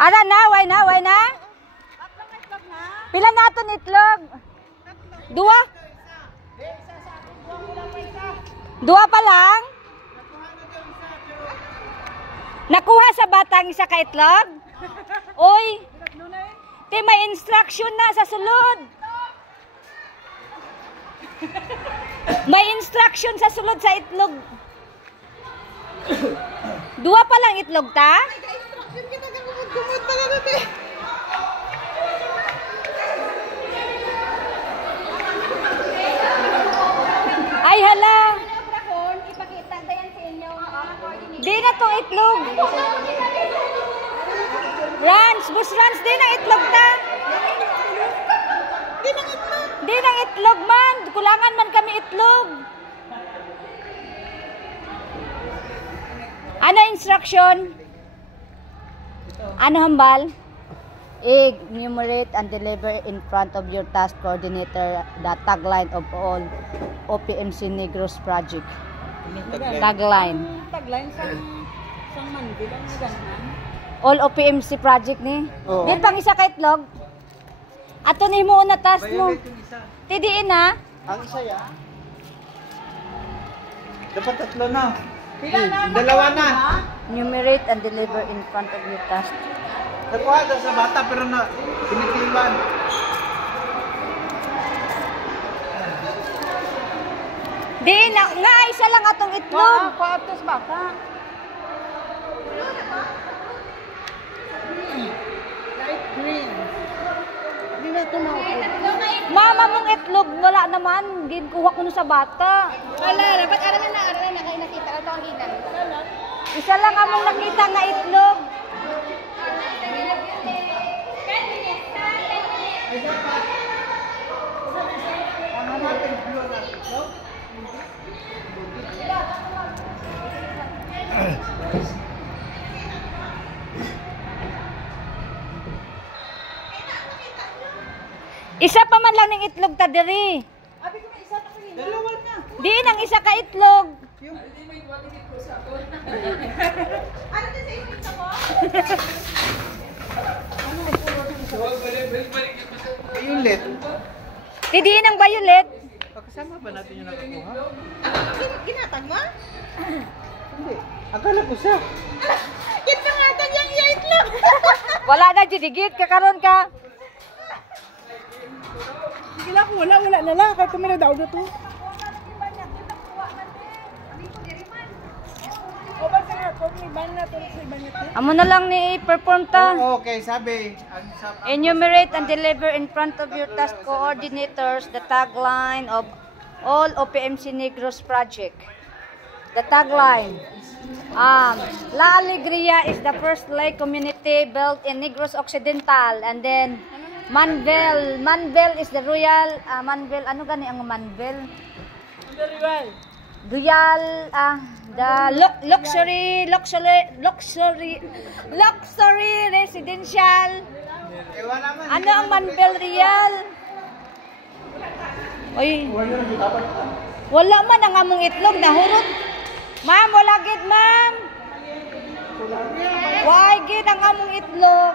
Ara na, way na, way na. Pila na aton itlog? Dua? Dua pa lang? Nakuha sa batang isa ka itlog? Oy, ti may instruction na sa sulod. May instruction sa sulod sa itlog. Dua pa lang itlog ta? Ay hala. Ipakita dayan sa inyo. Di na tong itlog. Rans, bus Rans, di na itlog ta. Di nang itlog man. Kulangan man kami itlog. Ano instruction? Ano hambal? Enumerate and deliver in front of your task coordinator the tagline of all OPMC Negros project. Tagline. Tagline sang manbil ang ganhan. All OPMC project ni. Oo. Di pang isa ka itlog. Ato ni mo na task mo. Tidiin na. Ang isa ya. Dapat tatlo na. Pila na? Dalawa na. Enumerate and deliver in front of your task. Nakuha daw sa bata pero na pinitilan. Di na, nga isa lang atong itlog. Kwatos bata. Light green. Hindi na ito maupo. Mama mong itlog wala naman. Ginkuha ko no sa bata. Wala, dapat aralan na kayo nakita. Ito ang kita. Isa lang among nakita nga itlog. Isa pa man lang ng itlog ta diri. Dalawa na. Di nang isa ka itlog. Violet. Di nang violet. Kasama ba natin yung nakakuha? Ginatag mo? Hindi. Akala ko siya. Ito nga ito yung itlog. Wala na jidigit kakaron ka. Sige lang, wala na lang. Kahit kami na daw na to. O ba sa nga, kung iban na to sa iban na to. Amo na lang ni perform ta. Okay, sabi. Enumerate and deliver in front of your task coordinators the tagline of all OPMC Negros project. The tagline. La Alegria is the first lake community built in Negros Occidental, and then Manvel is the royal Manvel, ano gani ang Manvel? Royal the luxury residential. Ano ang Manvel Real? Oy. Wala man ang among itlog nahurot. Ma'am, wala gid, ma'am. Why gid ang among itlog?